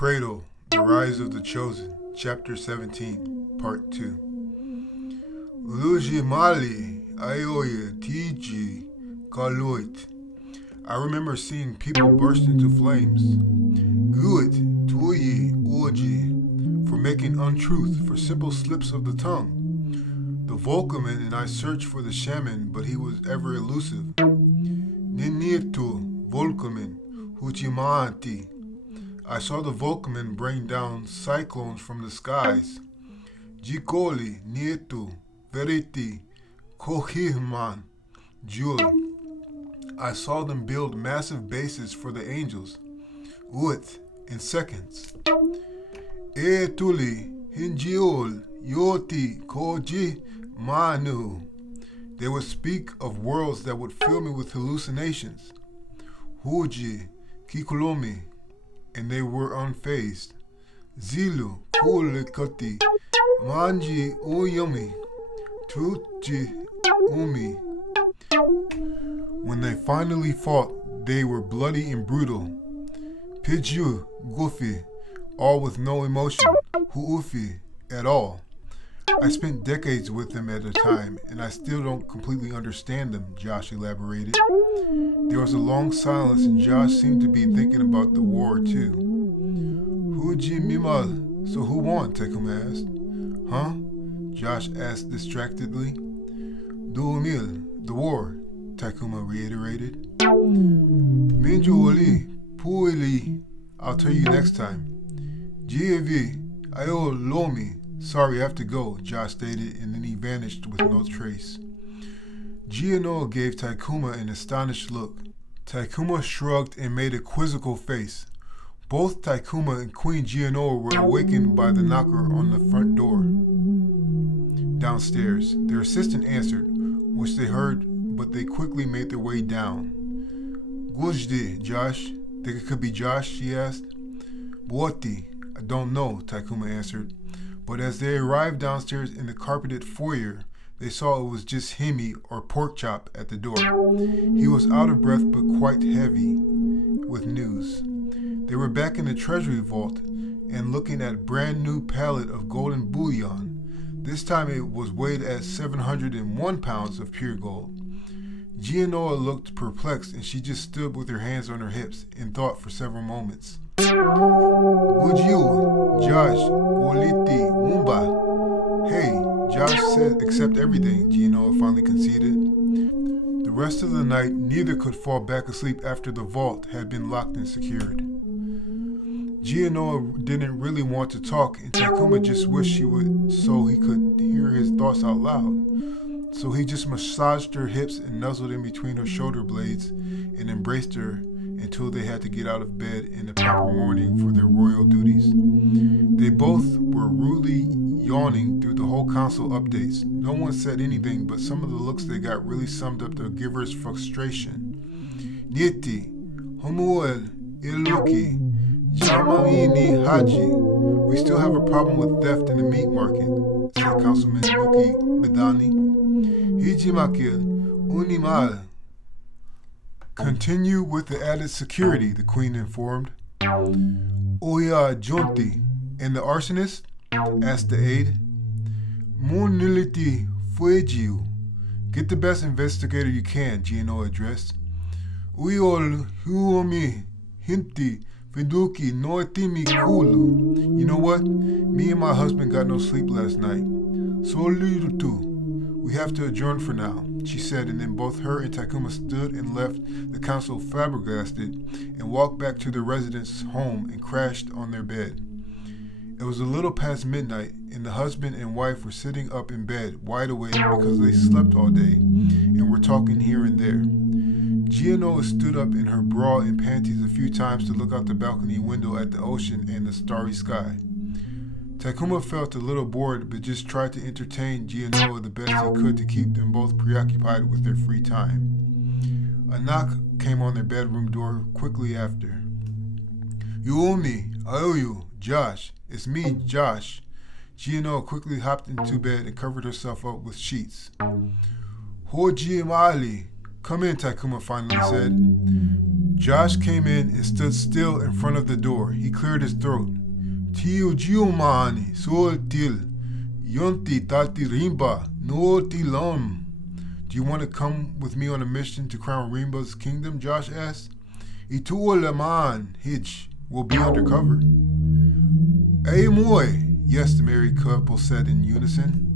Cradle, The Rise of the Chosen, Chapter 17, Part 2. Luji Mali, Ayoye, Tiji, Kaloit. I remember seeing people burst into flames. Guit, Tuyi, Oji, for making untruth, for simple slips of the tongue. The Volcaman and I searched for the shaman, but he was ever elusive. Ninirtu, Volcaman, Huchimaanti. I saw the Volcaman bring down cyclones from the skies. Jikoli, Nietu, Veriti, Kohihman, Jul. I saw them build massive bases for the angels. Uit, in seconds. Tuli, Hinjiol, Yoti, Koji, Manu. They would speak of worlds that would fill me with hallucinations. Huji, Kikulomi, and they were unfazed. Zilu, Kulikoti, Manji, Uyumi, Tuji, Umi. When they finally fought, they were bloody and brutal. Piju, Gufi, all with no emotion. Huufi, at all. I spent decades with them at a time, and I still don't completely understand them, Josh elaborated. There was a long silence, and Josh seemed to be thinking about the war, too. Huji Mimal, so who won? Takuma asked. Huh? Josh asked distractedly. Duumil, the war, Takuma reiterated. Minju Oli, Puili, I'll tell you next time. Gievi, Ayo Lomi, sorry I have to go, Josh stated, and then he vanished with no trace. Giano gave Takuma an astonished look. Takuma shrugged and made a quizzical face. Both Takuma and Queen Giano were awakened by the knocker on the front door. Downstairs, their assistant answered, which they heard, but they quickly made their way down. Gujdi, Josh? Think it could be Josh, she asked. Buoti, I don't know, Takuma answered. But as they arrived downstairs in the carpeted foyer, they saw it was just Hemi, or Porkchop, at the door. He was out of breath but quite heavy with news. They were back in the treasury vault and looking at a brand new pallet of golden bullion. This time it was weighed at 701 pounds of pure gold. Gianoa looked perplexed, and she just stood with her hands on her hips in thought for several moments. Bujiu, Josh, Goliti, Mumba. Hey, Josh said accept everything, Gianoa finally conceded. The rest of the night, neither could fall back asleep after the vault had been locked and secured. Gianoa didn't really want to talk, and Takuma just wished she would so he could hear his thoughts out loud. So he just massaged her hips and nuzzled in between her shoulder blades and embraced her until they had to get out of bed in the proper morning for their royal duties. They both were rudely yawning through the whole council updates. No one said anything, but some of the looks they got really summed up the giver's frustration. Nieti, Homuel, Iluki, Jamamini Haji. We still have a problem with theft in the meat market, said Councilman Nuki Bedani. Hijimakil, Unimal. Continue with the added security, the queen informed. Oya Jonti, and the arsonist? Asked the aide. Muniliti Fuejiu. Get the best investigator you can, Giano addressed. Uyol Huomi Hinti Finduki Noetimi Kulu. You know what? Me and my husband got no sleep last night. Solirutu. We have to adjourn for now, she said, and then both her and Takuma stood and left the council flabbergasted and walked back to their residence home and crashed on their bed. It was a little past midnight, and the husband and wife were sitting up in bed, wide awake because they slept all day, and were talking here and there. Gianoa stood up in her bra and panties a few times to look out the balcony window at the ocean and the starry sky. Takuma felt a little bored, but just tried to entertain Gianoa the best he could to keep them both preoccupied with their free time. A knock came on their bedroom door quickly after. Yuomi, Aoyu, Josh. It's me, Josh. Gianoa quickly hopped into bed and covered herself up with sheets. Hoji Mali, come in, Takuma finally said. Josh came in and stood still in front of the door. He cleared his throat. Tio Giomani, sol til, yonti tati rimba, no tilom. Do you want to come with me on a mission to crown Rimba's kingdom? Josh asked. Ituolaman Hitch will be undercover. Ay moy, yes, the married couple said in unison.